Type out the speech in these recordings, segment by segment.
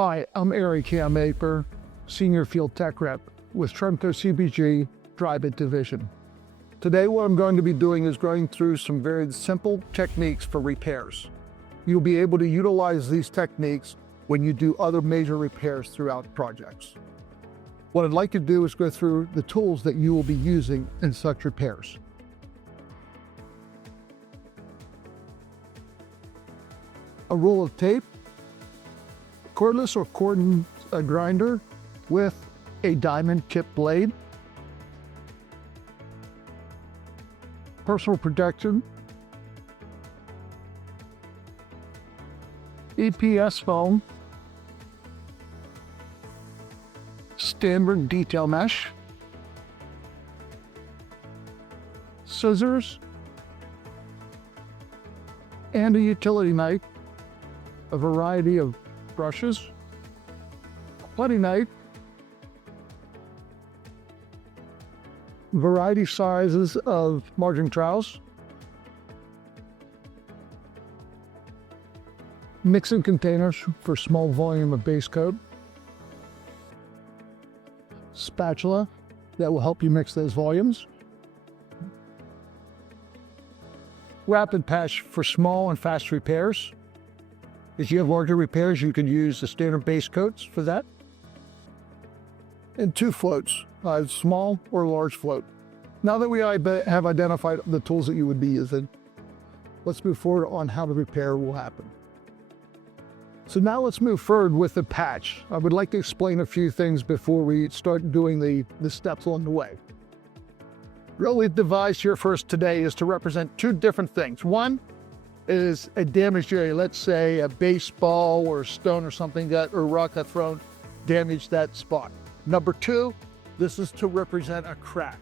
Hi, I'm Eric Hammaker, Senior Field Tech Rep with Tremco CBG Dryvit Division. Today what I'm going to be doing is going through some very simple techniques for repairs. You'll be able to utilize these techniques when you do other major repairs throughout projects. What I'd like to do is go through the tools that you will be using in such repairs. A roll of tape, cordless or cordon grinder with a diamond tip blade, personal protection, EPS foam, standard detail mesh, scissors, and a utility knife, a variety of brushes, a putty knife, variety sizes of margin trowels, mixing containers for small volume of base coat, spatula that will help you mix those volumes, rapid patch for small and fast repairs. If you have larger repairs, you can use the standard base coats for that. And two floats, small or large float. Now that we have identified the tools that you would be using, let's move forward on how the repair will happen. So now let's move forward with the patch. I would like to explain a few things before we start doing the steps along the way. Really devised here for us today is to represent two different things. One is a damaged area, let's say a baseball or a stone or something or rock got thrown, damaged that spot. Number two, this is to represent a crack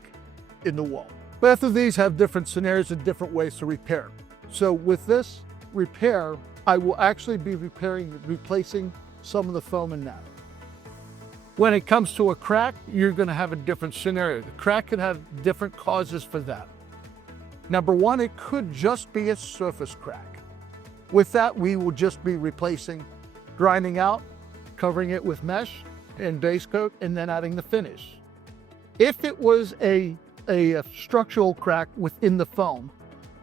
in the wall. Both of these have different scenarios and different ways to repair. So with this repair, I will actually be replacing some of the foam in that. When it comes to a crack, you're going to have a different scenario. The crack could have different causes for that. Number one, it could just be a surface crack. With that, we will just be replacing, grinding out, covering it with mesh and base coat, and then adding the finish. If it was a structural crack within the foam,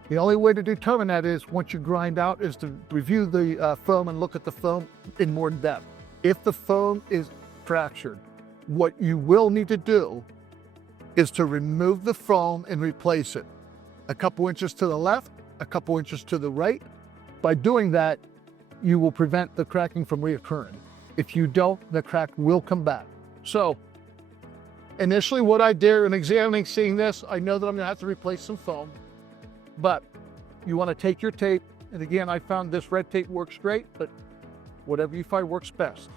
the only way to determine that is once you grind out is to review the foam and look at the foam in more depth. If the foam is fractured, what you will need to do is to remove the foam and replace it. A couple inches to the left, a couple inches to the right. By doing that, you will prevent the cracking from reoccurring. If you don't, the crack will come back. So initially what I did in examining, seeing this, I know that I'm gonna have to replace some foam, but you wanna take your tape, and again, I found this red tape works great, but whatever you find works best.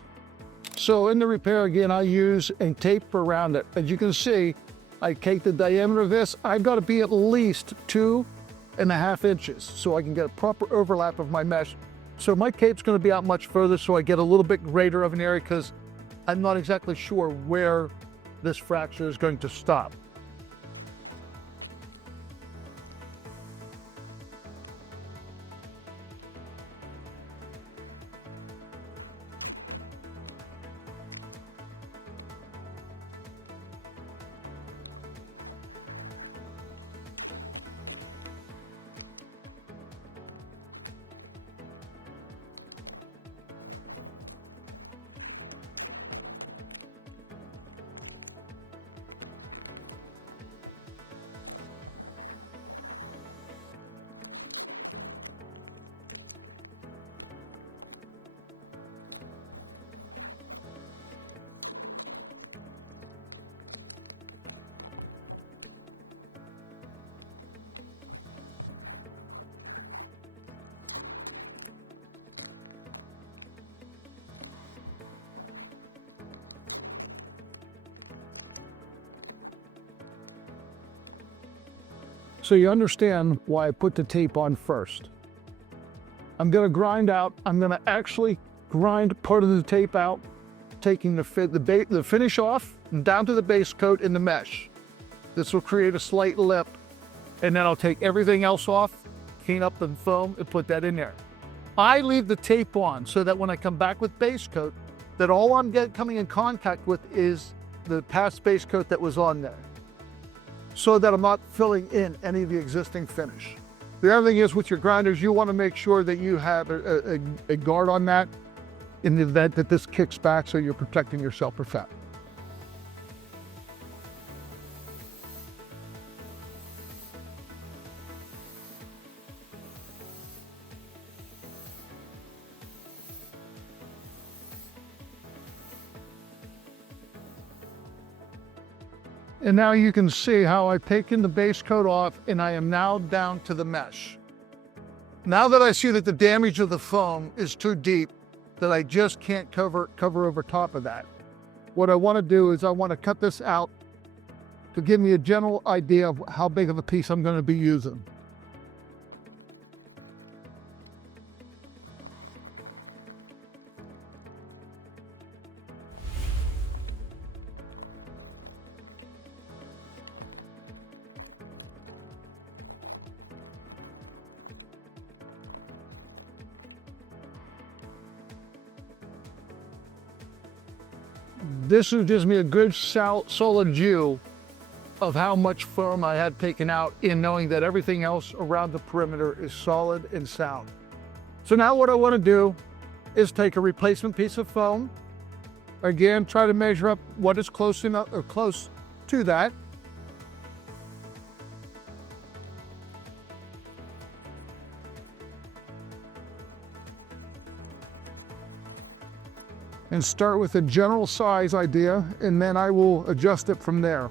So in the repair, again, I use a tape around it. As you can see, I take the diameter of this, I've got to be at least 2.5 inches so I can get a proper overlap of my mesh. So my tape's going to be out much further so I get a little bit greater of an area because I'm not exactly sure where this fracture is going to stop. So you understand why I put the tape on first. I'm gonna grind out, I'm gonna actually grind part of the tape out, taking the finish off and down to the base coat in the mesh. This will create a slight lip, and then I'll take everything else off, clean up the foam, and put that in there. I leave the tape on so that when I come back with base coat, that all I'm coming in contact with is the past base coat that was on there, so that I'm not filling in any of the existing finish. The other thing is with your grinders, you want to make sure that you have a guard on that in the event that this kicks back, so you're protecting yourself for fat. And now you can see how I've taken the base coat off and I am now down to the mesh. Now that I see that the damage of the foam is too deep, that I just can't cover over top of that, what I want to do is I want to cut this out to give me a general idea of how big of a piece I'm going to be using. This gives me a good solid view of how much foam I had taken out, in knowing that everything else around the perimeter is solid and sound. So now what I want to do is take a replacement piece of foam. Again, try to measure up what is close enough or close to that. And start with a general size idea, and then I will adjust it from there.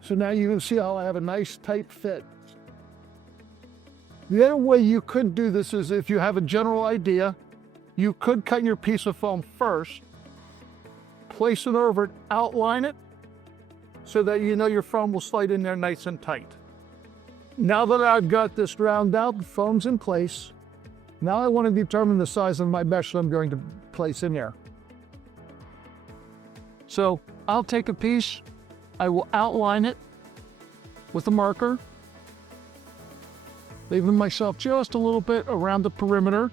So now you can see how I have a nice tight fit. The other way you could do this is, if you have a general idea, you could cut your piece of foam first, place it over it, outline it, so that you know your foam will slide in there nice and tight. Now that I've got this ground out, the foam's in place, now I want to determine the size of my mesh that I'm going to place in there. So I'll take a piece, I will outline it with a marker, leaving myself just a little bit around the perimeter.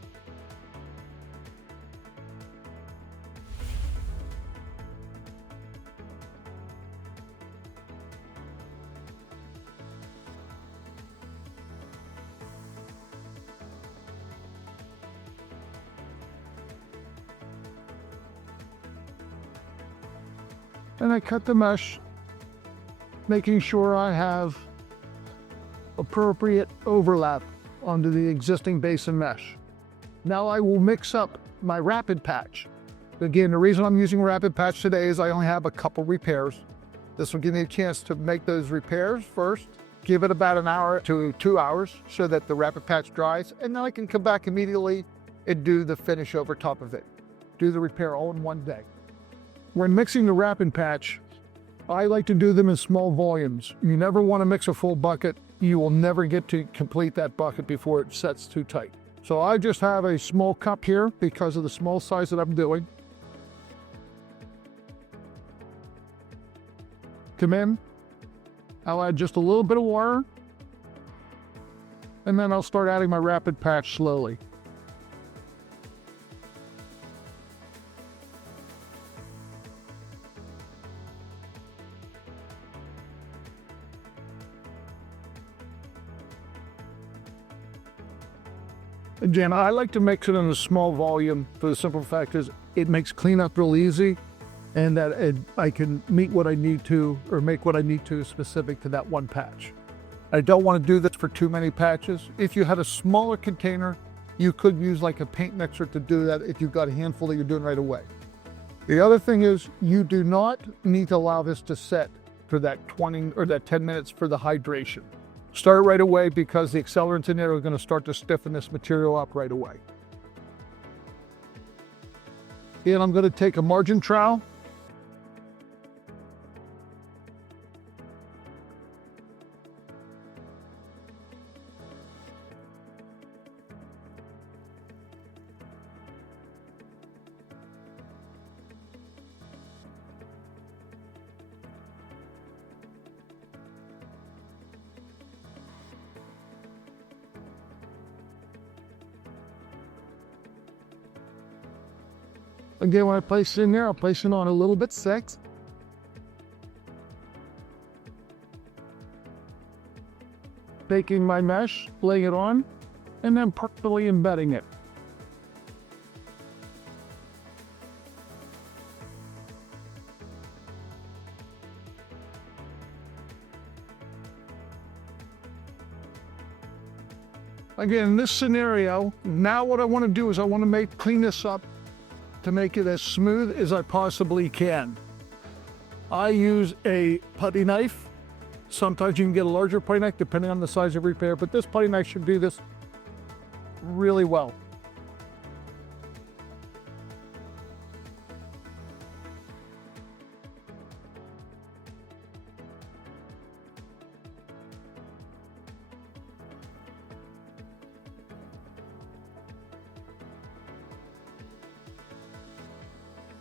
And I cut the mesh, making sure I have appropriate overlap onto the existing base and mesh. Now I will mix up my rapid patch. Again, the reason I'm using rapid patch today is I only have a couple repairs. This will give me a chance to make those repairs first, give it about an hour to 2 hours so that the rapid patch dries, and then I can come back immediately and do the finish over top of it. Do the repair all in one day. When mixing the rapid patch, I like to do them in small volumes. You never want to mix a full bucket. You will never get to complete that bucket before it sets too tight. So I just have a small cup here because of the small size that I'm doing. Come in, I'll add just a little bit of water, and then I'll start adding my rapid patch slowly. Again, I like to mix it in a small volume for the simple fact is it makes cleanup real easy, and that I can meet what I need to, or make what I need to specific to that one patch. I don't want to do this for too many patches. If you had a smaller container, you could use like a paint mixer to do that if you've got a handful that you're doing right away. The other thing is, you do not need to allow this to set for that 20 or that 10 minutes for the hydration. Start right away, because the accelerants in there are going to start to stiffen this material up right away. And I'm going to take a margin trowel, Again, when I place it in there, I'll place it on a little bit thick. Taking my mesh, laying it on, and then perfectly embedding it. Again, in this scenario, now what I want to do is I want to clean this up to make it as smooth as I possibly can. I use a putty knife. Sometimes you can get a larger putty knife depending on the size of repair, but this putty knife should do this really well.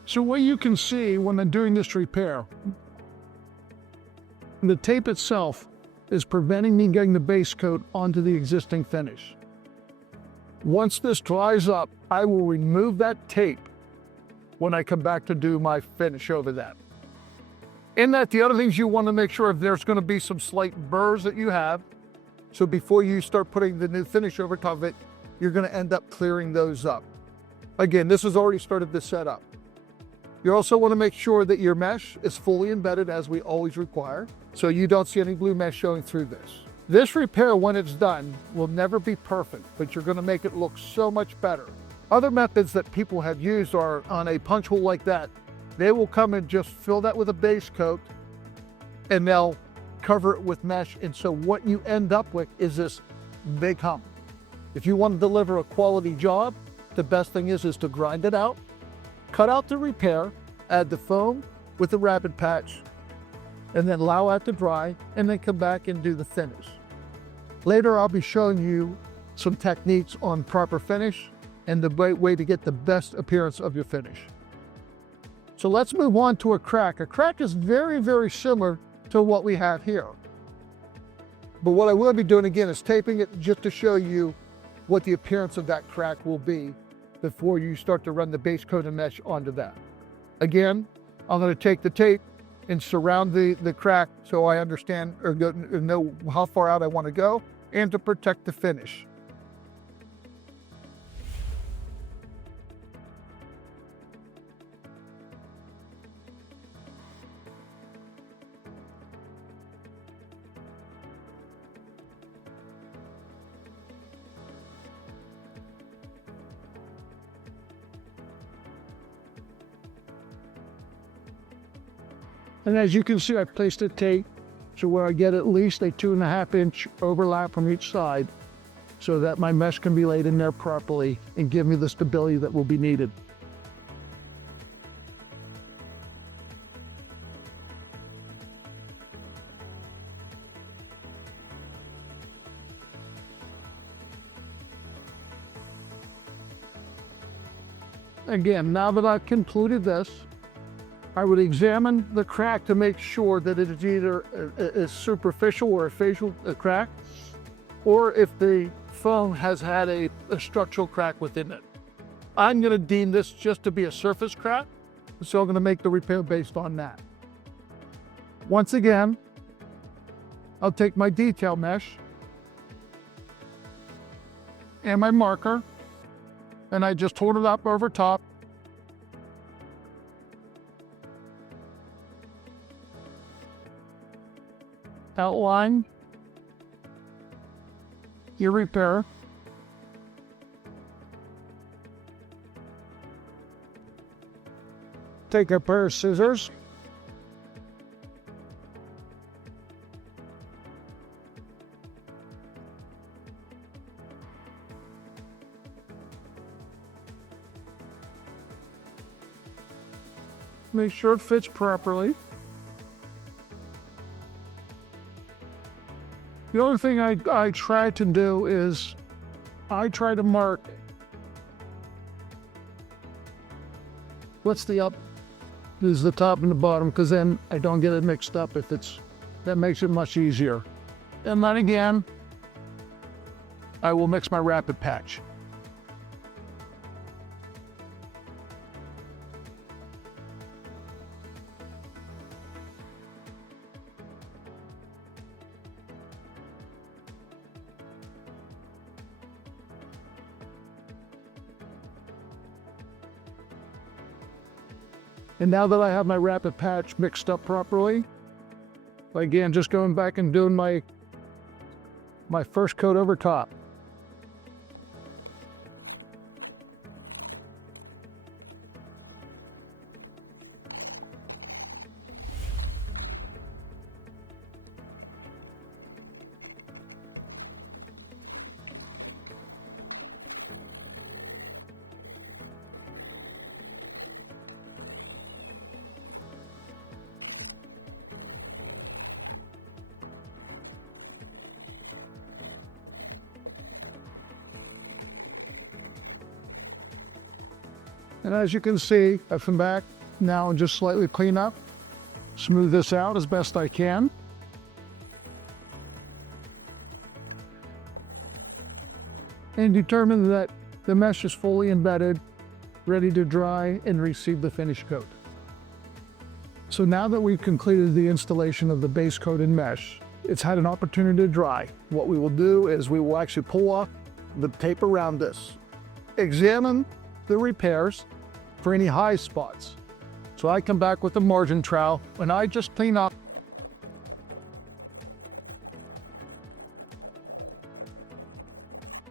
So what you can see when I'm doing this repair, the tape itself is preventing me getting the base coat onto the existing finish. Once this dries up, I will remove that tape when I come back to do my finish over that. In that, the other things you want to make sure if there's going to be some slight burrs that you have, so before you start putting the new finish over top of it, you're going to end up clearing those up. Again, this has already started to set up. You also want to make sure that your mesh is fully embedded as we always require, so you don't see any blue mesh showing through this. This repair, when it's done, will never be perfect, but you're going to make it look so much better. Other methods that people have used are on a punch hole like that. They will come and just fill that with a base coat and they'll cover it with mesh. And so what you end up with is this big hump. If you want to deliver a quality job, the best thing is to grind it out, cut out the repair, add the foam with the rapid patch, and then allow that to dry, and then come back and do the finish. Later, I'll be showing you some techniques on proper finish and the right way to get the best appearance of your finish. So let's move on to a crack. A crack is very, very similar to what we have here. But what I will be doing again is taping it just to show you what the appearance of that crack will be before you start to run the base coat and mesh onto that. Again, I'm going to take the tape and surround the crack so I understand or know how far out I want to go and to protect the finish. And as you can see, I placed the tape so where I get at least a 2.5 inch overlap from each side so that my mesh can be laid in there properly and give me the stability that will be needed. Again, now that I've concluded this, I would examine the crack to make sure that it is either a superficial or a facial crack, or if the foam has had a structural crack within it. I'm going to deem this just to be a surface crack, so I'm going to make the repair based on that. Once again, I'll take my detail mesh and my marker, and I just hold it up over top. Outline your repair. Take a pair of scissors. Make sure it fits properly. The only thing I try to do is I try to mark what's the up is the top and the bottom, because then I don't get it mixed up. That makes it much easier. And then again, I will mix my rapid patch. And now that I have my rapid patch mixed up properly, again, just going back and doing my first coat over top. And as you can see, I've come back now and just slightly clean up, smooth this out as best I can. And determine that the mesh is fully embedded, ready to dry and receive the finish coat. So now that we've completed the installation of the base coat and mesh, it's had an opportunity to dry. What we will do is we will actually pull off the tape around this, examine the repairs for any high spots. So I come back with a margin trowel and I just clean up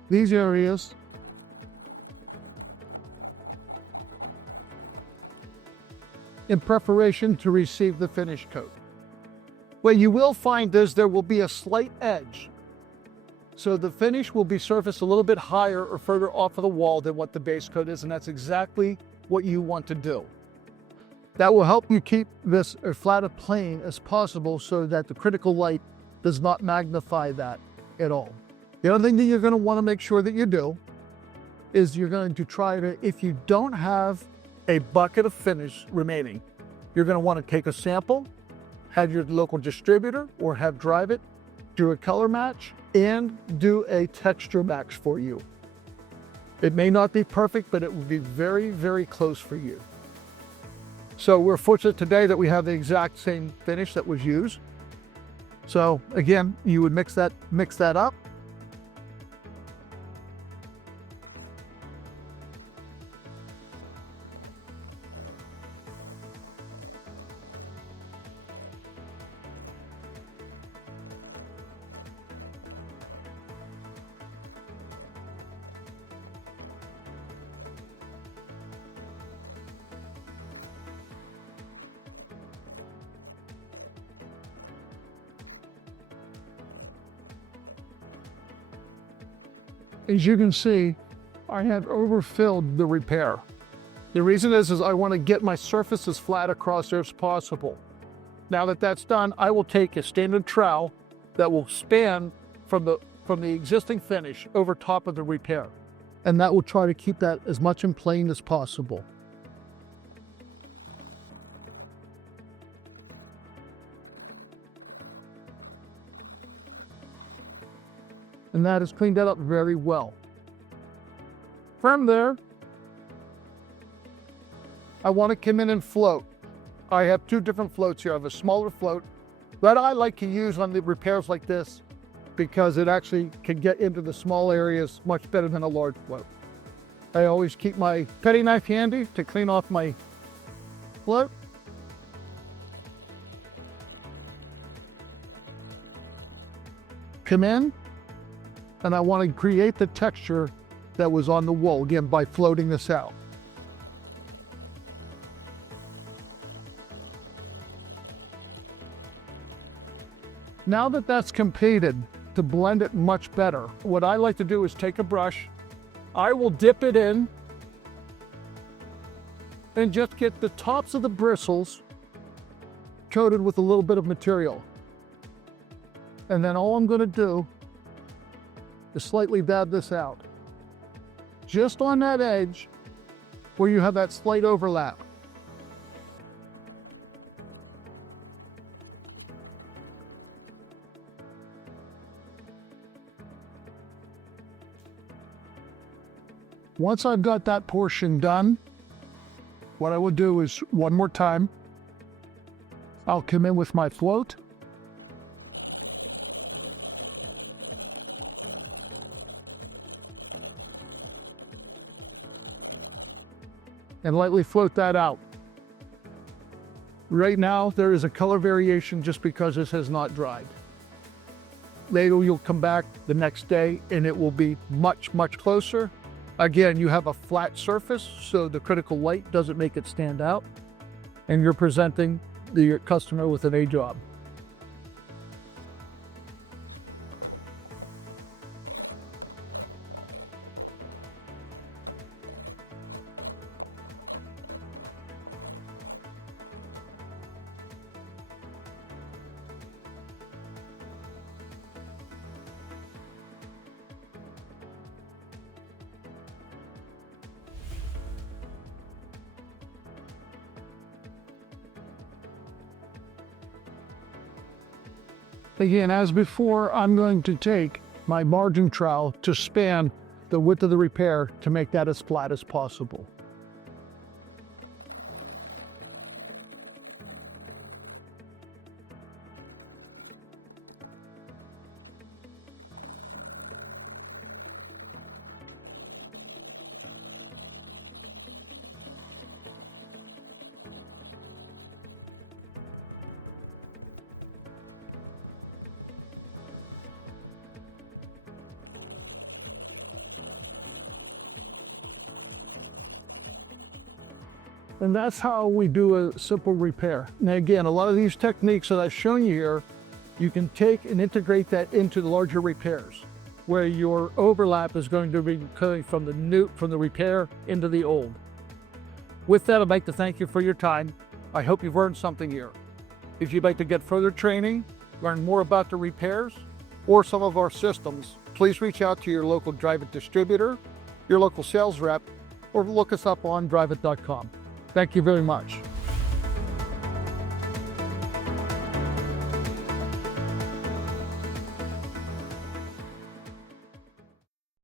these areas in preparation to receive the finish coat. What you will find is there will be a slight edge. So the finish will be surfaced a little bit higher or further off of the wall than what the base coat is, and that's exactly what you want to do. That will help you keep this as flat a plane as possible so that the critical light does not magnify that at all. The other thing that you're going to want to make sure that you do is you're going to try to, if you don't have a bucket of finish remaining, you're going to want to take a sample, have your local distributor or have Dryvit do a color match and do a texture match for you. It may not be perfect, but it will be very, very close for you. So we're fortunate today that we have the exact same finish that was used. So again, you would mix that up. As you can see, I have overfilled the repair. The reason is I want to get my surface as flat across there as possible. Now that that's done, I will take a standard trowel that will span from the existing finish over top of the repair. And that will try to keep that as much in plane as possible. And that has cleaned that up very well. From there, I want to come in and float. I have two different floats here. I have a smaller float that I like to use on the repairs like this because it actually can get into the small areas much better than a large float. I always keep my petty knife handy to clean off my float. Come in. And I want to create the texture that was on the wool, again, by floating this out. Now that that's completed, to blend it much better, what I like to do is take a brush, I will dip it in, and just get the tops of the bristles coated with a little bit of material. And then all I'm going to do is slightly dab this out. Just on that edge where you have that slight overlap. Once I've got that portion done, what I will do is one more time, I'll come in with my float. And lightly float that out. Right now, there is a color variation just because this has not dried. Later, you'll come back the next day and it will be much, much closer. Again, you have a flat surface, so the critical light doesn't make it stand out. And you're presenting the customer with an A job. Again, as before, I'm going to take my margin trowel to span the width of the repair to make that as flat as possible. And that's how we do a simple repair. Now again, a lot of these techniques that I've shown you here, you can take and integrate that into the larger repairs, where your overlap is going to be coming from the repair into the old. With that, I'd like to thank you for your time. I hope you've learned something here. If you'd like to get further training, learn more about the repairs, or some of our systems, please reach out to your local Dryvit distributor, your local sales rep, or look us up on Dryvit.com. Thank you very much.